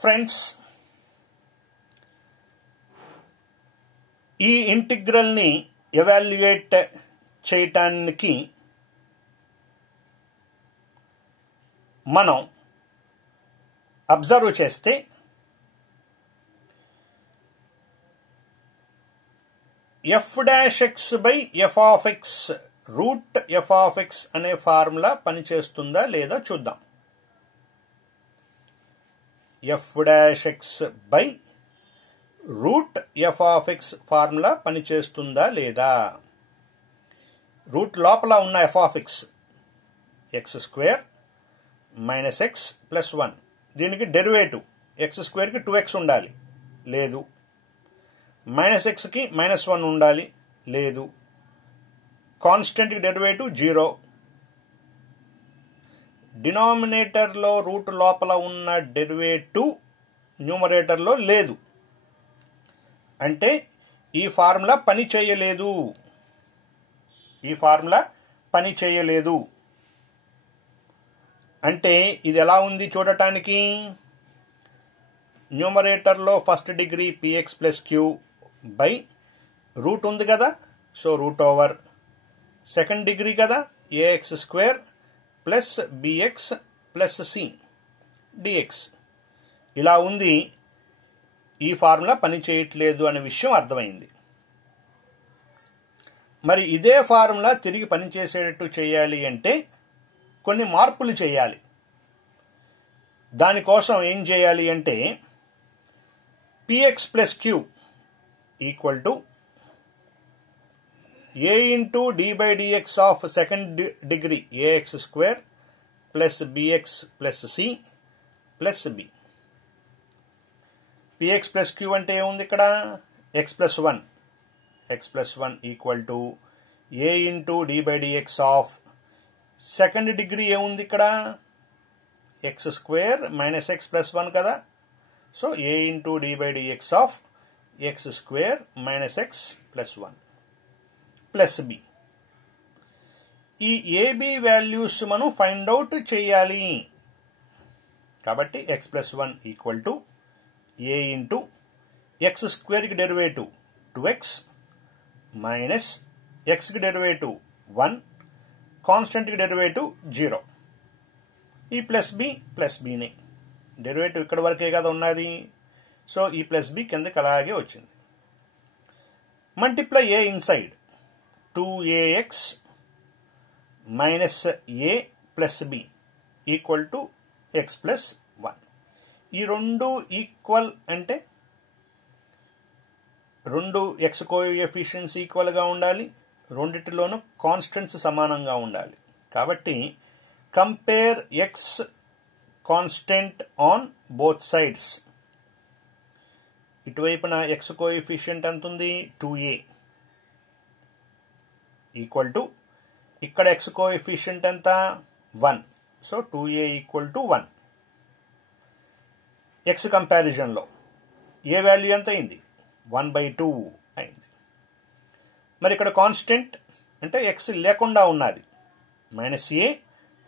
Friends, ఈ ఇంటిగ్రల్ని evaluate చేయటానికి మనం అబ్జర్వ్ చేస్తే f'(x) by f(x) route f(x) అనే ఫార్ములా పనిచేస్తుందా లేదా చూద్దాం. f'(x) by route f(x) formula పనిచేస్తుందా లేదా? రూట్ లోపల ఉన్న f(x) x² minus x plus 1, దీనికి డెరివేటివ్ x²కి 2x ఉండాలి, లేదు. మైనస్ xకి -1 ఉండాలి, లేదు. కాన్స్టెంట్కి డెరివేటివ్ 0. డినామినేటర్లో రూట్ లోపల ఉన్న డెరివేటివ్ న్యూమరేటర్లో లేదు. అంటే ఈ ఫార్ములా పని చేయలేదు. అంటే ఇది ఎలా ఉంది చూడటానికి? న్యూమరేటర్లో first degree px plus q by root ఉంది కదా, so root over second degree కదా ax² plus bx plus c dx ఇలా ఉంది. ఈ ఫార్ములా పని చేయట్లేదు అనే విషయం అర్థమైంది. మరి ఇదే ఫార్ములా తిరిగి పనిచేసేటట్టు చేయాలి అంటే కొన్ని మార్పులు చేయాలి. దానికోసం ఏం చేయాలి అంటే px plus q equal to a into d by dx of second degree ax² plus bx plus c plus b. px plus q అంటే ఏముంది ఇక్కడ? x plus 1 equal to a into d by dx of second degree ఏముంది ఇక్కడ? x² minus x plus 1 కదా, so a into d by dx of x² minus x plus 1 plus b. ఈ ab values మనం find out చేయాలి. కాబట్టి x plus 1 equal to a into x² కి derivative 2x minus xకి derivative 1, కాన్స్టెంట్కి derivative 0. ఈ plus బిని derivative ఇక్కడ వరకే కదా ఉన్నది, సో ఈ ప్లస్ బి కిందకి అలాగే వచ్చింది. Multiply a inside 2ax minus a plus b equal to x plus 1. ఈ రెండు ఈక్వల్ అంటే రెండు x కోఎఫిషియెంట్స్ ఈక్వల్గా ఉండాలి, రెండిటిలోనూ కాన్స్టెంట్స్ సమానంగా ఉండాలి. కాబట్టి compare x constant on both sides. ఇటువైపున x కోఎఫిషియెంట్ ఎంత ఉంది? 2a ఈక్వల్ టు ఇక్కడ x కోఎఫిషియెంట్ ఎంత? 1, so 2a equal to 1. x కంపారిజన్లో ఏ వాల్యూ ఎంత అయింది? 1/2 అయింది. మరి ఇక్కడ కాన్స్టెంట్ అంటే x లేకుండా ఉన్నది minus a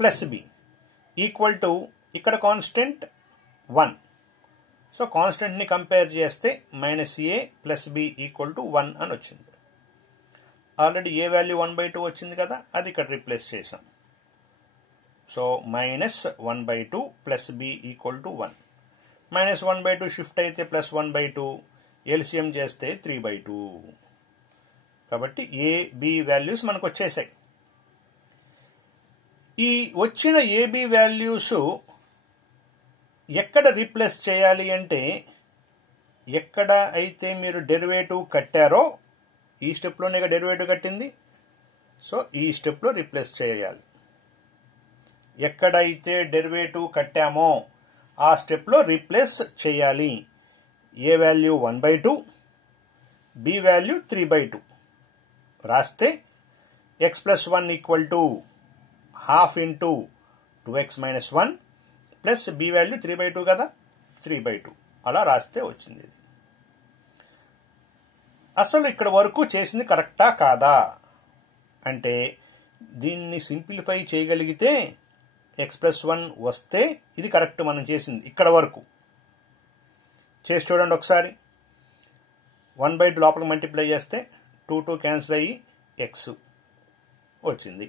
plus b equal to ఇక్కడ కాన్స్టెంట్ 1, సో కాన్స్టెంట్ని కంపేర్ చేస్తే minus a plus b equal to 1 అని వచ్చింది. ఆల్రెడీ ఏ వాల్యూ 1/2 వచ్చింది కదా, అది ఇక్కడ రీప్లేస్ చేసాం. So minus 1/2 plus b equal to 1. Minus 1/2 shift అయితే ప్లస్ 1/2, ఎల్సిఎం చేస్తే 3/2. కాబట్టి ఏ బి వాల్యూస్ మనకు వచ్చేసాయి. ఈ వచ్చిన ఏబి వాల్యూస్ ఎక్కడ రీప్లేస్ చేయాలి అంటే ఎక్కడ అయితే మీరు డెరివేటివ్ కట్టారో ఈ స్టెప్లోనే డెరివేటివ్ కట్టింది, సో ఈ స్టెప్లో రీప్లేస్ చేయాలి. ఎక్కడైతే డెరివేటివ్ కట్టామో ఆ స్టెప్లో రీప్లేస్ చేయాలి. ఏ వాల్యూ 1/2, బి వాల్యూ 3/2 రాస్తే x plus 1 equal to half into 2x minus 1 plus B value 3/2 కదా, 3/2 అలా రాస్తే వచ్చింది. అసలు ఇక్కడ వరకు చేసింది కరెక్టా కాదా అంటే దీన్ని సింప్లిఫై చేయగలిగితే x ప్లస్ 1 వస్తే ఇది కరెక్ట్ మనం చేసింది ఇక్కడ వరకు. చేసి చూడండి ఒకసారి. 1/2 లోపలికి మల్టిప్లై చేస్తే 2 క్యాన్సిల్ అయ్యి ఎక్స్ వచ్చింది.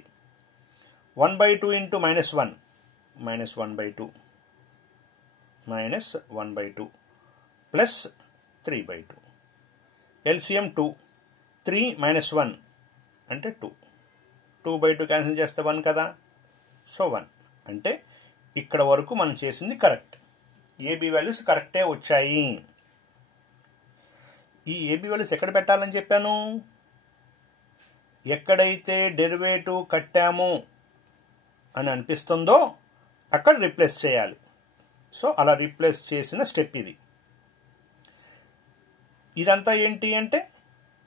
1/2 ఇంటూ -1 -1/2 -1/2 ప్లస్ 3/2. ఎల్సిఎం 2. 3 - 1 అంటే 2. 2/2 క్యాన్సిల్ చేస్తే 1 కదా. సో 1 అంటే ఇక్కడ వరకు మనం చేసింది కరెక్ట్. ఏబి వాల్యూస్ కరెక్టే వచ్చాయి. ఈ ఏబి వాల్యూస్ ఎక్కడ పెట్టాలని చెప్పాను? ఎక్కడైతే డెరివేటివ్ కట్టాము అని అనిపిస్తుందో అక్కడ రీప్లేస్ చేయాలి. సో అలా రీప్లేస్ చేసిన స్టెప్ ఇది. ఇదంతా ఏంటి అంటే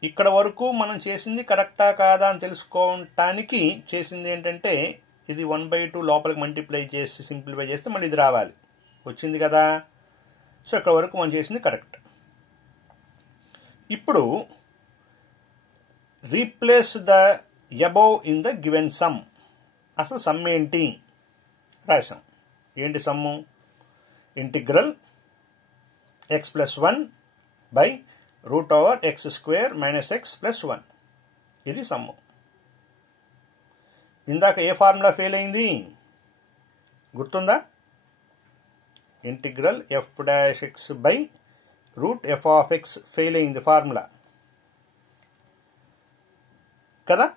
ఇక్కడ వరకు మనం చేసింది కరెక్టా కాదా అని తెలుసుకోవటానికి చేసింది ఏంటంటే ఇది 1/2 లోపలికి మల్టిప్లై చేసి సింప్లిఫై చేస్తే మళ్ళీ ఇది రావాలి. వచ్చింది కదా. సో ఇక్కడ వరకు మనం చేసింది కరెక్ట్. ఇప్పుడు replace the above in the given some. అసలు సమ్ ఏంటి రాసాం. ఏంటి sum? Integral x+1 by √x² - x+1. ఇది సమ్ము. ఇందాక ఏ ఫార్ములా ఫెయిల్ అయింది గుర్తుందా? Integral f' by √f(x) fail అయింది ఫార్ములా కదా.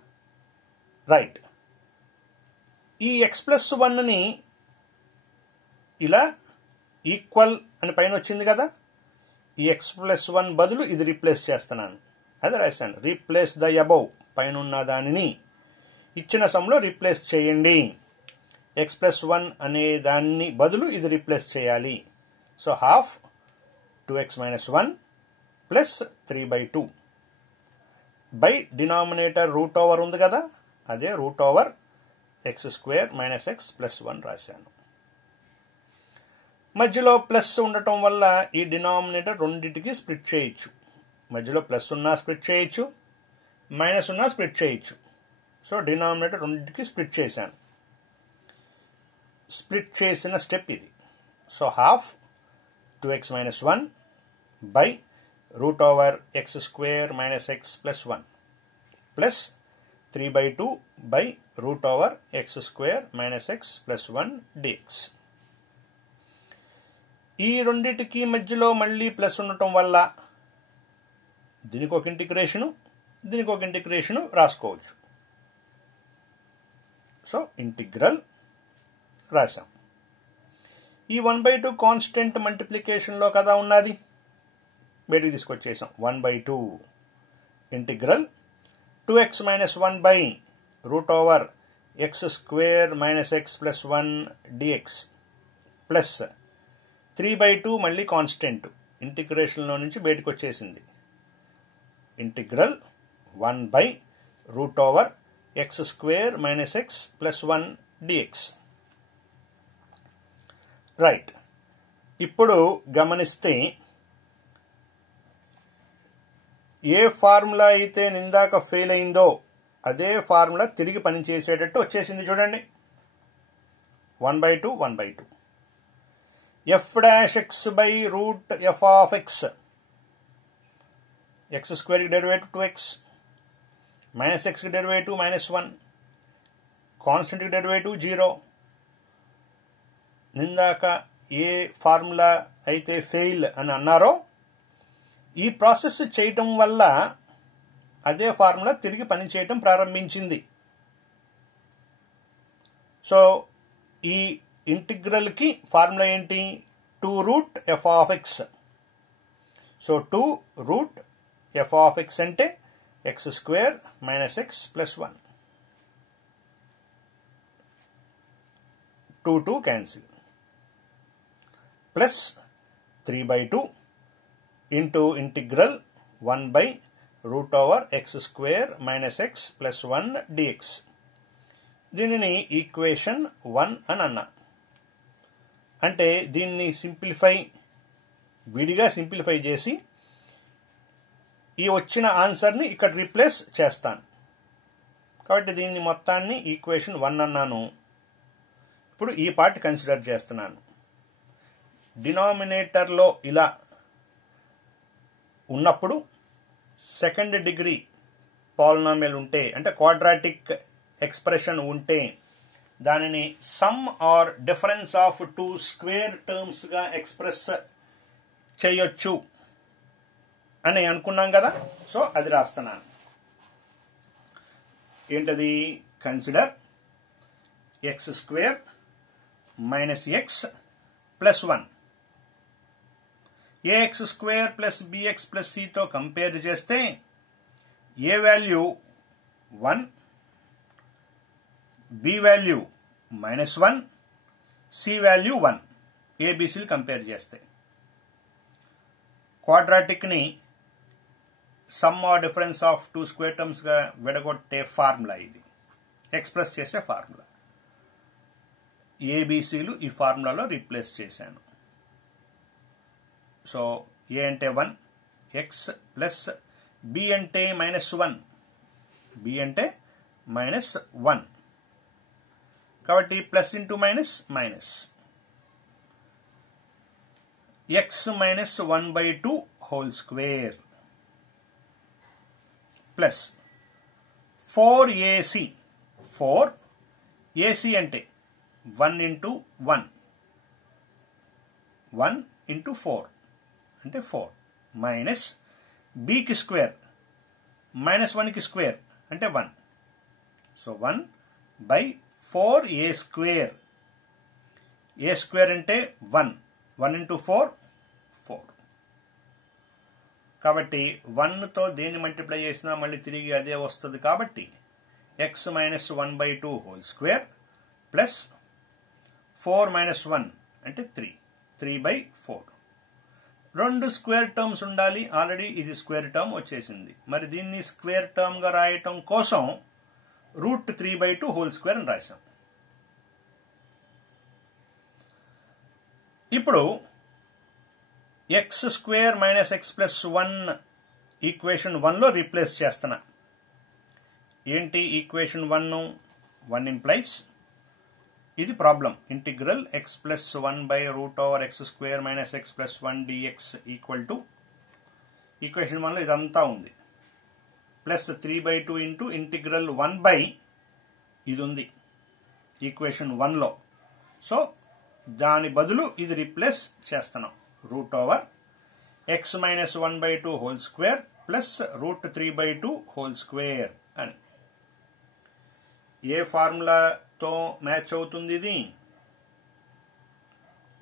రైట్. ఈ x+1ని ఇలా ఈక్వల్ అని పైన వచ్చింది కదా. ఈ x+1 బదులు ఇది రీప్లేస్ చేస్తున్నాను. అదే రాశాను. రీప్లేస్ ద అబోవ్, పైన ఉన్న దానిని ఇచ్చిన సమ్లో రీప్లేస్ చేయండి. x+1 అనే దాన్ని బదులు ఇది రీప్లేస్ చేయాలి. So half 2x - 1 plus 3/2 by denominator root over ఉంది కదా, అదే √x² - x+1 రాశాను. మధ్యలో ప్లస్ ఉండటం వల్ల ఈ డినామినేటర్ రెండింటికి స్ప్లిట్ చేయొచ్చు. మధ్యలో ప్లస్ ఉన్నా స్ప్లిట్ చేయొచ్చు, మైనస్ ఉన్నా స్ప్లిట్ చేయొచ్చు. సో డినామినేటర్ రెండింటికి స్ప్లిట్ చేశాను. స్ప్లిట్ చేసిన స్టెప్ ఇది. So half 2x - 1 by √x² - x+1 plus 3/2 by √x² - x+1 dx. ఈ రెండిటికి మధ్యలో మళ్ళీ ప్లస్ ఉండటం వల్ల దీనికి ఒక ఇంటిగ్రేషను, దీనికి ఒక ఇంటిగ్రేషను రాసుకోవచ్చు. సో ఇంటిగ్రల్ రాసాం. ఈ 1/2 కాన్స్టెంట్ మల్టిప్లికేషన్లో కదా ఉన్నది, బయటికి తీసుకొచ్చేసాం. 1/2 integral 2x - 1 by √x² - x+1 dx plus 3/2 మళ్ళీ కాన్స్టెంట్ ఇంటిగ్రేషన్లో నుంచి బయటకు వచ్చేసింది. Integral 1 by √x² - x+1 dx. Right. ఇప్పుడు గమనిస్తే ఏ ఫార్ములా అయితే ఇందాక ఫెయిల్ అయిందో అదే ఫార్ములా తిరిగి పనిచేసేటట్టు వచ్చేసింది చూడండి. 1/2 1/2 f'(x) బై √f(x) x² కి డెరివేటివ్ 2x, - x కి డెరివేటివ్ -1, కాన్స్టెంట్ కి డెరివేటివ్ 0. ఇందాక ఏ ఫార్ములా అయితే ఫెయిల్ అని అన్నారో ఈ ప్రాసెస్ చేయటం వల్ల అదే ఫార్ములా తిరిగి పనిచేయటం ప్రారంభించింది. సో ఈ ఇంటిగ్రల్ కి ఫార్ములా ఏంటి? 2√f(x). సో 2√f(x) అంటే x² - x+1. 2 cancel plus 3/2 into integral 1 by √x² - x+1 dx. దీనిని ఈక్వేషన్ 1 అని అన్నా. అంటే దీన్ని విడిగా సింప్లిఫై చేసి ఈ వచ్చిన ఆన్సర్ని ఇక్కడ రీప్లేస్ చేస్తాను. కాబట్టి దీన్ని మొత్తాన్ని ఈక్వేషన్ 1 అన్నాను. ఇప్పుడు ఈ పార్ట్ కన్సిడర్ చేస్తున్నాను. డినామినేటర్లో ఇలా ఉన్నప్పుడు సెకండ్ డిగ్రీ పాలినామియల్ ఉంటే అంటే క్వాడ్రాటిక్ ఎక్స్ప్రెషన్ ఉంటే దానిని sum or difference of two square టర్మ్స్గా ఎక్స్ప్రెస్ చేయొచ్చు అని అనుకున్నాం కదా. సో అది రాస్తున్నాను. ఏంటది? Consider x square minus x plus 1 a x square plus b x plus సితో కంపేర్ చేస్తే A value 1, B value -1, C value 1, ఏబిసిలు కంపేర్ చేస్తే క్వాడ్రాటిక్ని sum or difference of two square టర్మ్స్గా విడగొట్టే ఫార్ములా, ఇది ఎక్స్ప్రెస్ చేసే ఫార్ములా. ఏబిసిలు ఈ ఫార్ములాలో రీప్లేస్ చేశాను. సో ఏ అంటే 1, ఎక్స్ ప్లస్ బి అంటే -1, బి అంటే -1, కాబట్టి plus into minus minus X -1/2 whole square plus 4ac, 4ac అంటే 1 into 1, 1 into 4 అంటే 4 మైనస్ bకి స్క్వేర్ -1కి స్క్వేర్ అంటే 1. సో 1/4a స్క్వేర్, ఏ స్క్వేర్ అంటే 1, 1 into 4 4. కాబట్టి 1తో దేన్ని మల్టిప్లై చేసినా మళ్ళీ తిరిగి అదే వస్తుంది. కాబట్టి x -1/2 హోల్ స్క్వేర్ ప్లస్ 4 - 1 అంటే 3, 3/4. రెండు స్క్వేర్ టర్మ్స్ ఉండాలి. ఆల్రెడీ ఇది స్క్వేర్ టర్మ్ వచ్చేసింది. మరి దీన్ని స్క్వేర్ టర్మ్గా రాయటం కోసం √3/2 హోల్ స్క్వేర్ అని రాశాం. ఇప్పుడు x square minus x plus 1 equation 1లో రీప్లేస్ చేస్తున్నా. ఏంటి ఈక్వేషన్ 1? 1 ఇంప్లైస్, ఇది problem, integral x plus 1/√x² minus x plus 1 dx equal to equation 1లో ఇదంతా ఉంది, ప్లస్ 3/2 ఇంటూ ఇంటిగ్రల్ 1 ఇది ఉంది ఈక్వేషన్ 1లో. సో దాని బదులు ఇది రీప్లేస్ చేస్తున్నాం. √x -1/2 whole square plus √3/2 whole square అని. ఏ ఫార్ములాతో మ్యాచ్ అవుతుంది ఇది?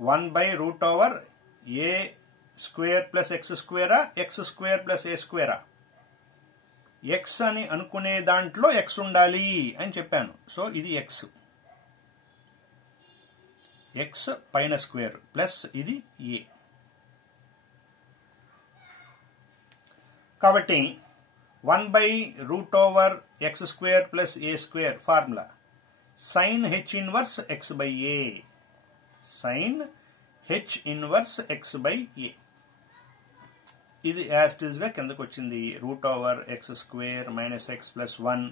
1/√a² plus x స్క్వేరా, x² plus a స్క్వేరా? x అని అనుకునే దాంట్లో x ఉండాలి అని చెప్పాను. సో ఇది x పైన స్క్వేర్ ప్లస్ ఇది a. కాబట్టి 1/√x² plus a² formula sin h inverse x/a, sin h inverse x/a. ఇది యాజ్ ఇట్ ఈజ్ గా కిందకు వచ్చింది. √x² minus x plus 1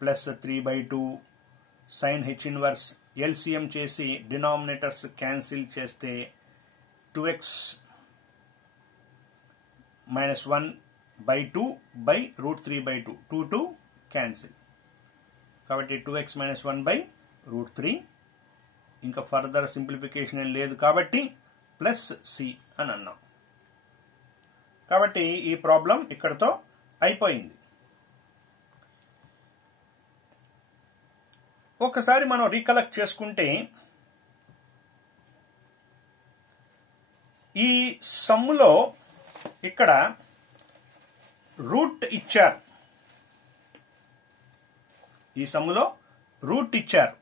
plus 3/2 sin h inverse. LCM చేసి డినామినేటర్స్ క్యాన్సిల్ చేస్తే 2x -1/2 √3/2, 2 క్యాన్సిల్. కాబట్టి 2x - 1/√3. ఇంకా ఫర్దర్ సింప్లిఫికేషన్ ఏం లేదు కాబట్టి ప్లస్ సి అని అన్నాం. కాబట్టి ఈ ప్రాబ్లం ఇక్కడతో అయిపోయింది. ఒకసారి మనం రీకలెక్ట్ చేసుకుంటే ఈ సమ్ములో ఇక్కడ రూట్ ఇచ్చారు. ఈ సమ్ములో రూట్ ఇచ్చారు.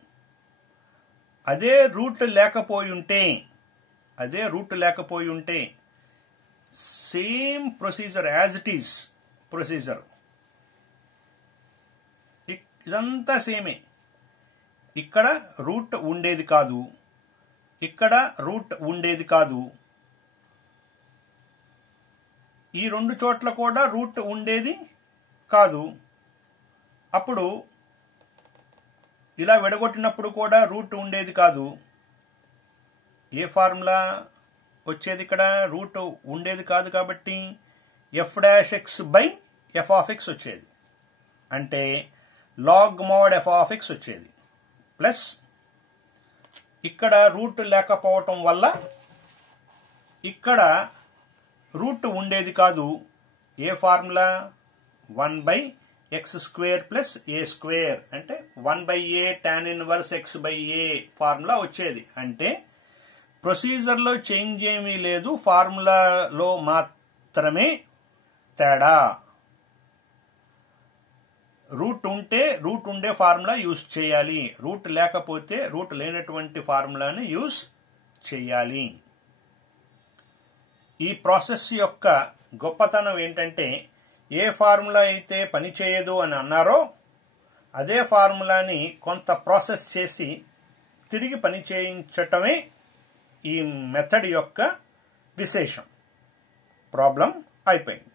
అదే రూట్ లేకపోయి ఉంటే same procedure as it is procedure, ఇదంతా సేమే. ఇక్కడ రూట్ ఉండేది కాదు, ఇక్కడ రూట్ ఉండేది కాదు, ఈ రెండు చోట్ల కూడా రూట్ ఉండేది కాదు. అప్పుడు ఇలా విడగొట్టినప్పుడు కూడా రూట్ ఉండేది కాదు. ఏ ఫార్ములా వచ్చేది? ఇక్కడ రూట్ ఉండేది కాదు కాబట్టి F dash X by F of X వచ్చేది, అంటే log mod F of X వచ్చేది. ప్లస్ ఇక్కడ రూట్ లేకపోవటం వల్ల ఇక్కడ రూట్ ఉండేది కాదు. ఏ ఫార్ములా 1/x² ప్లస్ a² అంటే 1/a tan inverse x/a formula వచ్చేది. అంటే ప్రొసీజర్లో చేంజ్ ఏమీ లేదు, ఫార్ములాలో మాత్రమే తేడా. రూట్ ఉంటే రూట్ ఉండే ఫార్ములా యూజ్ చేయాలి, రూట్ లేకపోతే రూట్ లేనటువంటి ఫార్ములాని యూజ్ చేయాలి. ఈ ప్రాసెస్ యొక్క గొప్పతనం ఏంటంటే ఏ ఫార్ములా అయితే పనిచేయదు అని అన్నారో అదే ఫార్ములాని కొంత ప్రాసెస్ చేసి తిరిగి పని చేయించటమే ఈ మెథడ్ యొక్క విశేషం. ప్రాబ్లం అయిపోయింది.